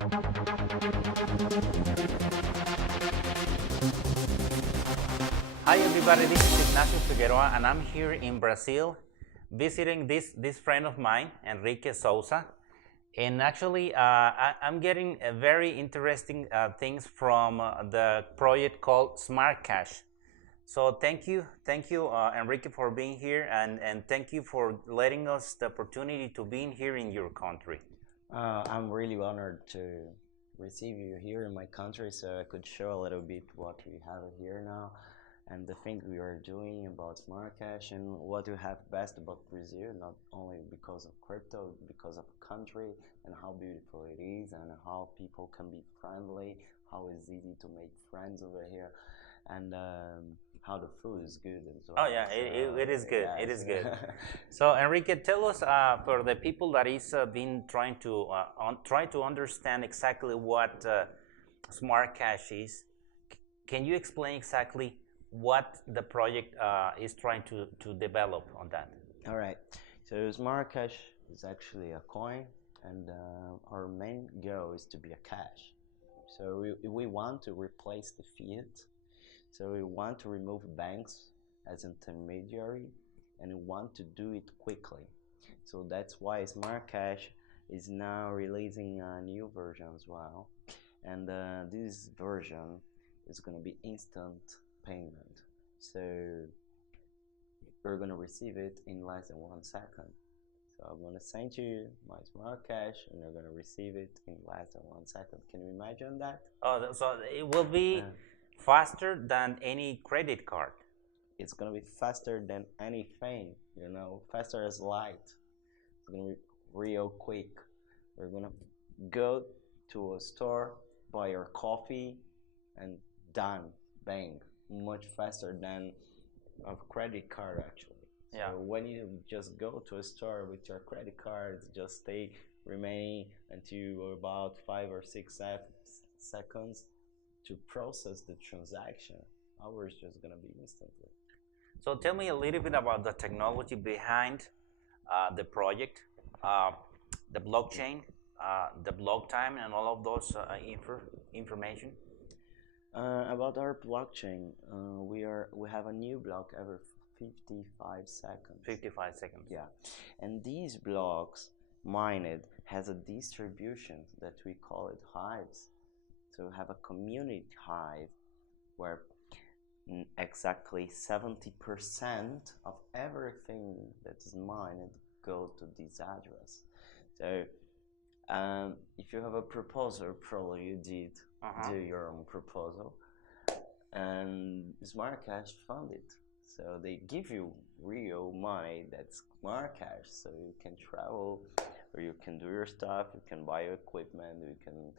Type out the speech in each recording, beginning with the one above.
Hi everybody, this is Ignacio Figueroa and I'm here in Brazil visiting this friend of mine, Enrique Souza. And actually, I'm getting very interesting things from the project called SmartCash. So thank you, Enrique, for being here, and thank you for letting us the opportunity to be in here in your country. I'm really honored to receive you here in my country so I could show a little bit what we have here now and the things we are doing about SmartCash and what we have best about Brazil, not only because of crypto, because of country and how beautiful it is and how people can be friendly, how it's easy to make friends over here, and how the food is good as well. Oh yeah, it is good. Yes. It is good. So Enrique, tell us for the people that is been trying to try to understand exactly what Smart Cash is. Can you explain exactly what the project is trying to develop on that? All right. So Smart Cash is actually a coin, and our main goal is to be a cash. So we want to replace the fiat. So we want to remove banks as intermediary, and we want to do it quickly. So that's why Smart Cash is now releasing a new version as well. And this version is going to be instant payment. So you're going to receive it in less than 1 second. So I'm going to send you my Smart Cash and you're going to receive it in less than 1 second. Can you imagine that? Oh, so it will be faster than any credit card. It's going to be faster than anything, faster as light. It's going to be real quick. We're going to go to a store, buy your coffee, and done, bang, much faster than a credit card actually. Yeah. So when you just go to a store with your credit card, just stay remaining until about 5 or 6 seconds to process the transaction. Ours is just gonna be instantly. So tell me a little bit about the technology behind the project, the blockchain, the block time, and all of those information. About our blockchain, we have a new block every 55 seconds. 55 seconds. Yeah, and these blocks mined has a distribution that we call it hives. So we have a community hive where exactly 70% of everything that is mined go to this address. So if you have a proposal, probably you did do your own proposal, and SmartCash fund it. So they give you real money that's SmartCash, so you can travel or you can do your stuff, you can buy equipment, you can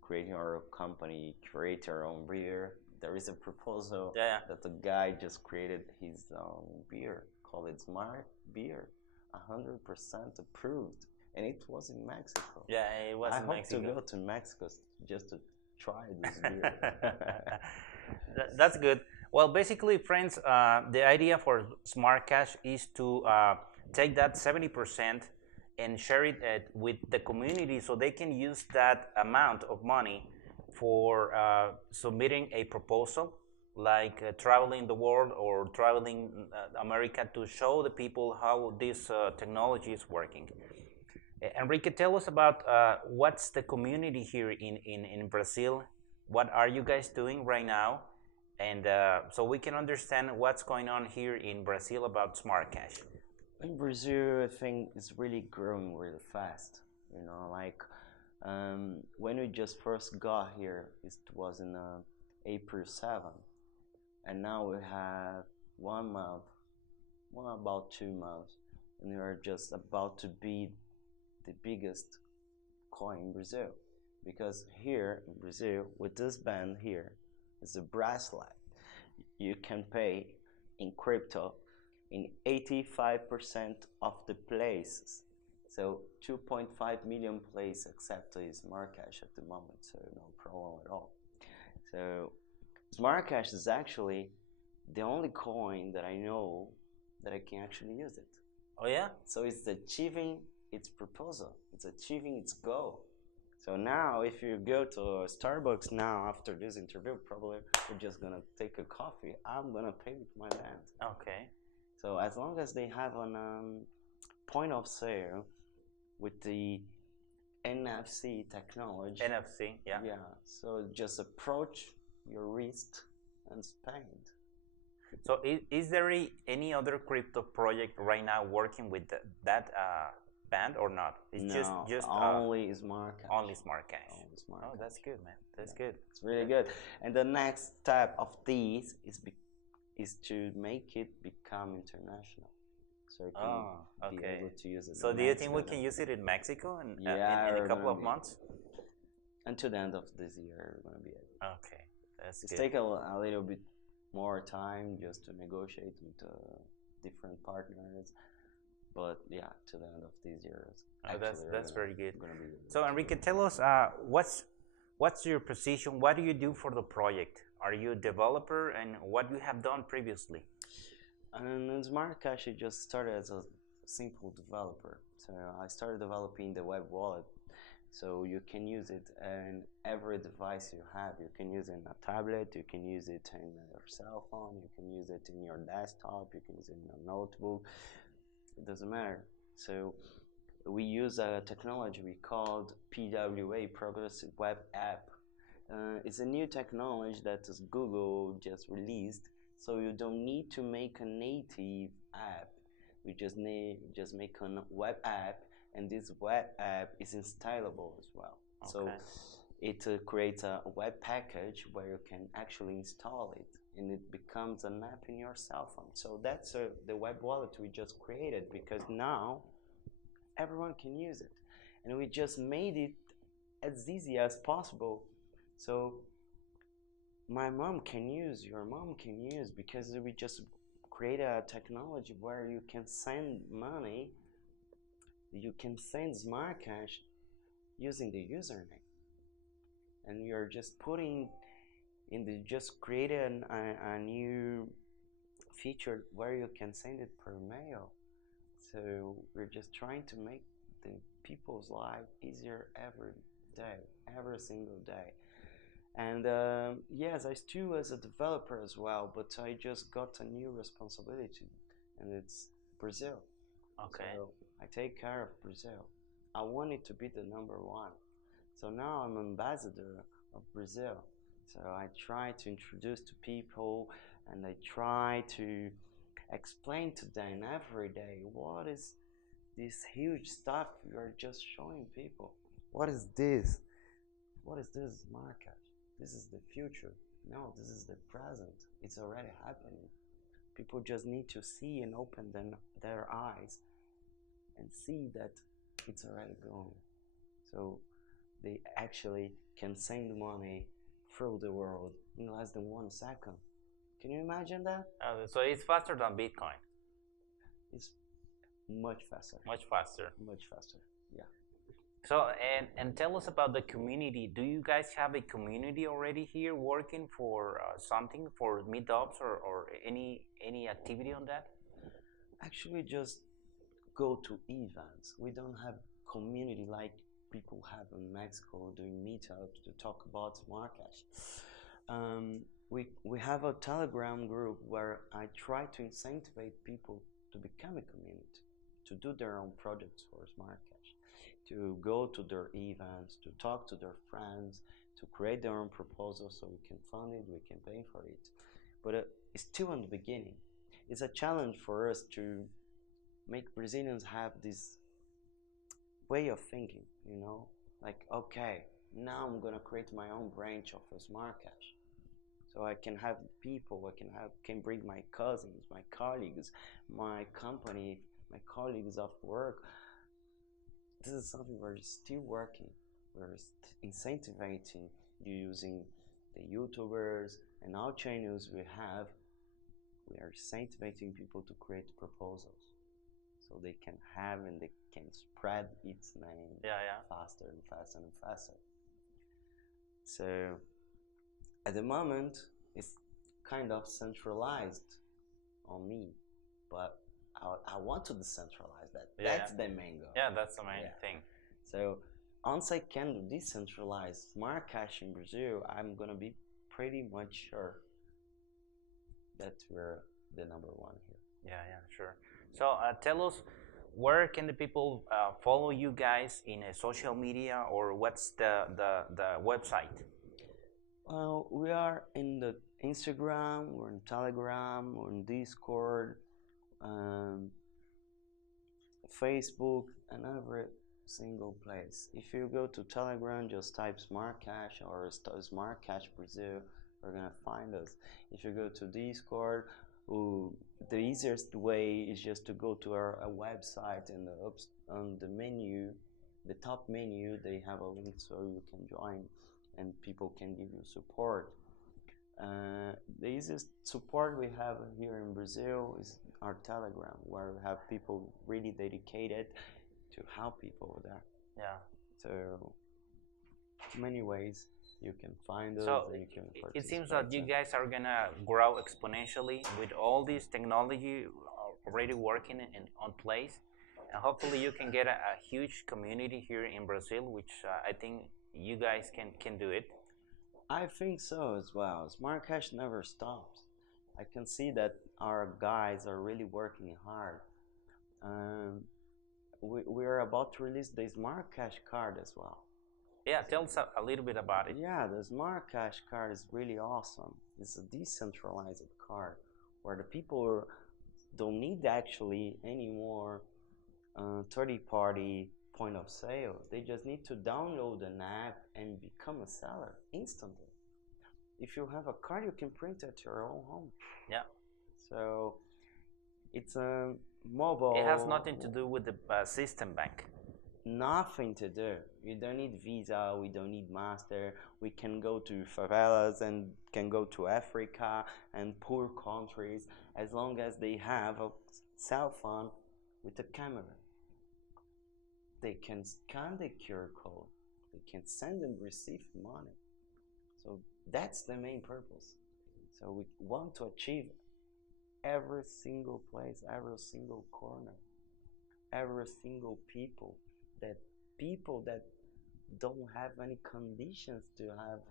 create your company, create your own beer. There is a proposal that the guy just created his own beer, called it Smart Beer, 100% approved, and it was in Mexico. Yeah, it was in Mexico. I hope to go to Mexico just to try this beer. That's good. Well, basically, friends, the idea for Smart Cash is to take that 70% and share it with the community so they can use that amount of money for submitting a proposal, like traveling the world or traveling America to show the people how this technology is working. Enrique, tell us about what's the community here in Brazil. What are you guys doing right now? And so we can understand what's going on here in Brazil about SmartCash. In Brazil, I think it's really growing really fast. When we just first got here, it was in April 7th, and now we have 1 month, about 2 months, and we are just about to be the biggest coin in Brazil. Because here in Brazil, with this band here, it's a bracelet. You can pay in crypto in 85% of the places. So 2.5 million places accepted SmartCash at the moment, so no problem at all. So SmartCash is actually the only coin that I know that I can actually use it. Oh yeah? So it's achieving its proposal. It's achieving its goal. So now, if you go to Starbucks now after this interview, probably we're just gonna take a coffee. I'm gonna pay with my band. Okay. So as long as they have an point of sale with the NFC technology, NFC, yeah. yeah. So just approach your wrist and spend. So is there any other crypto project right now working with that band or not? It's No, just only SmartCash. only SmartCash. Only Oh, SmartCash. that's good, man. That's good. It's really good. And the next step of these is to make it become international, so you can be okay. able to use it. So in do you think we Mexico. can use it in Mexico Yeah, in a we're couple gonna of be months? until the end of this year. We're gonna be able. Okay, that's It's good. take a little bit more time just to negotiate with different partners, but yeah, to the end of this year. That's very good. Gonna be So Enrique, tell us what's your position? What do you do for the project? Are you a developer, and what you have done previously? And in SmartCash, it just started as a simple developer. So I started developing the web wallet. So you can use it in every device you have. You can use it in a tablet, you can use it in your cell phone, you can use it in your desktop, you can use it in a notebook. It doesn't matter. So we use a technology we called PWA, Progressive Web App. It's a new technology that Google just released. So you don't need to make a native app. We just make a web app, and this web app is installable as well. Okay. So it creates a web package where you can actually install it, and it becomes an app in your cell phone. So that's the web wallet we just created, because now everyone can use it, and we just made it as easy as possible. So my mom can use, your mom can use, because we just created a technology where you can send money, you can send SmartCash using the username, and you're just putting in the, just created a new feature where you can send it per mail. So we're just trying to make the people's life easier every day, every single day. And yes, I still as a developer as well, but I just got a new responsibility, and it's Brazil. Okay. So I take care of Brazil. I want it to be the number one. So now I'm ambassador of Brazil. So I try to introduce to people, and I try to explain to them every day what is this huge stuff you are just showing people. What is this? What is this market? This is the future. No, this is the present. It's already happening. People just need to see and open their eyes and see that it's already going. So they actually can send money through the world in less than 1 second. Can you imagine that? So it's faster than Bitcoin. It's much faster. Much faster. Much faster. Yeah. So and tell us about the community. Do you guys have a community already here working for something, for meetups or any activity on that? Actually, just go to events. We don't have community like people have in Mexico doing meetups to talk about SmartCash. We have a Telegram group where I try to incentivize people to become a community, to do their own projects for SmartCash, to go to their events, to talk to their friends, to create their own proposals so we can fund it, we can pay for it. But it's still in the beginning. It's a challenge for us to make Brazilians have this way of thinking, you know, like, okay, now I'm gonna create my own branch of a SmartCash, so I can have people, can bring my cousins, my colleagues, my company, my colleagues of work. This is something we're still working. We're incentivizing you using the YouTubers and all channels we have. We are incentivizing people to create proposals, so they can have and they can spread its name faster and faster and faster. So at the moment, it's kind of centralized on me, but I want to decentralize that. That's the main goal. Yeah, that's the main thing. So once I can decentralize smart cash in Brazil, I'm gonna be pretty much sure that we're the number one here. Yeah, yeah, sure. So tell us, where can the people follow you guys in a social media, or what's the website? Well, we are in the Instagram, we're in Telegram, we're in Discord, um, Facebook, and every single place. If you go to Telegram, just type SmartCash or SmartCash Brazil, you're gonna find us. If you go to Discord, the easiest way is just to go to our website, and on the menu, the top menu, they have a link so you can join and people can give you support. The easiest support we have here in Brazil is our Telegram, where we have people really dedicated to help people there. Yeah. So many ways you can find us, So and you can it seems participate. that you guys are gonna grow exponentially with all this technology already working on place, and hopefully you can get a huge community here in Brazil, which I think you guys can do it. I think so as well. Smart Cash never stops. I can see that our guys are really working hard. Um, we are about to release the Smart Cash card as well. Yeah, tell us a little bit about it. Yeah, the Smart Cash card is really awesome. It's a decentralized card where the people don't need actually any more third-party point of sale. They just need to download an app and become a seller instantly. If you have a card, you can print at your own home. Yeah. So it's a mobile. It has nothing to do with the system bank. Nothing to do. You don't need Visa. We don't need Master. We can go to favelas and can go to Africa and poor countries as long as they have a cell phone with a camera. They can scan the QR code. They can send and receive money. So that's the main purpose. So we want to achieve every single place, every single corner, every single people that don't have any conditions to have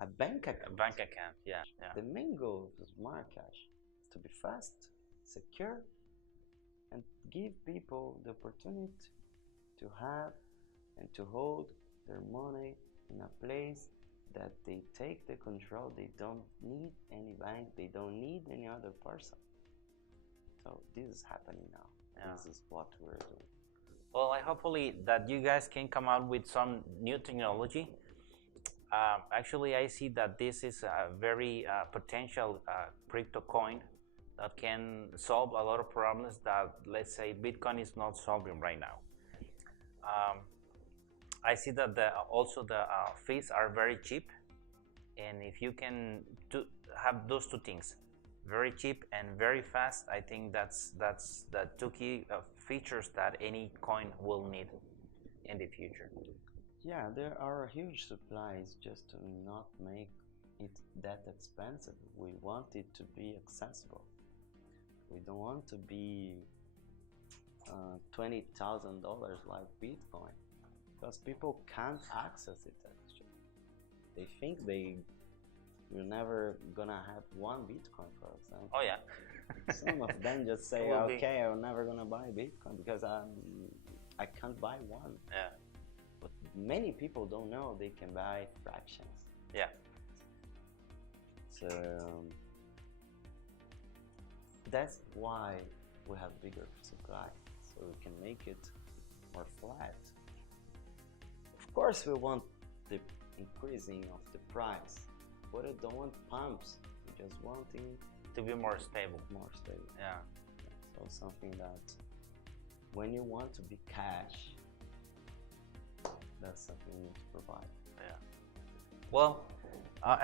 a bank account. A bank account, yeah, yeah. The main goal of Smart Cash is to be fast, secure, and give people the opportunity to have and to hold their money in a place that they take the control. They don't need any bank, they don't need any other person. So this is happening now. Yeah. This is what we're doing. Well, I hopefully that you guys can come out with some new technology. Actually, I see that this is a very potential crypto coin that can solve a lot of problems that, let's say, Bitcoin is not solving right now. I see that also the fees are very cheap, and if you can have those two things, very cheap and very fast, I think that's the two key features that any coin will need in the future. Yeah, there are huge supplies just to not make it that expensive. We want it to be accessible. We don't want to be $20,000 like Bitcoin, because people can't access it actually. They think you're never gonna have one Bitcoin, for example. Oh yeah. Some of them just say, okay, I'm never gonna buy Bitcoin because I can't buy one. Yeah. But many people don't know they can buy fractions. Yeah. So that's why we have bigger supply, so we can make it more flat. Of course, we want the increasing of the price, but I don't want pumps. We just want it to be more stable. More stable. Yeah. So something that when you want to be cash, that's something you need to provide. Yeah. Well,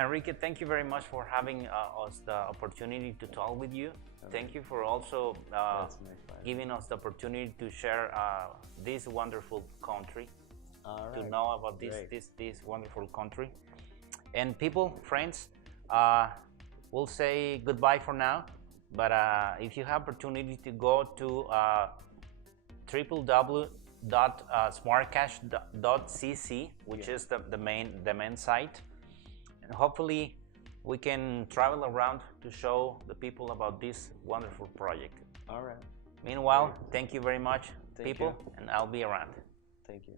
Enrique, thank you very much for having us the opportunity to talk with you. Thank you for also giving us the opportunity to share this wonderful country, to know about this wonderful country. And people, friends, we'll say goodbye for now. But if you have opportunity to go to www developer.smartcash.cc, which is the main site, and hopefully we can travel around to show the people about this wonderful project. All right. Meanwhile, thank you very much, Thank people, you. and I'll be around. Thank you.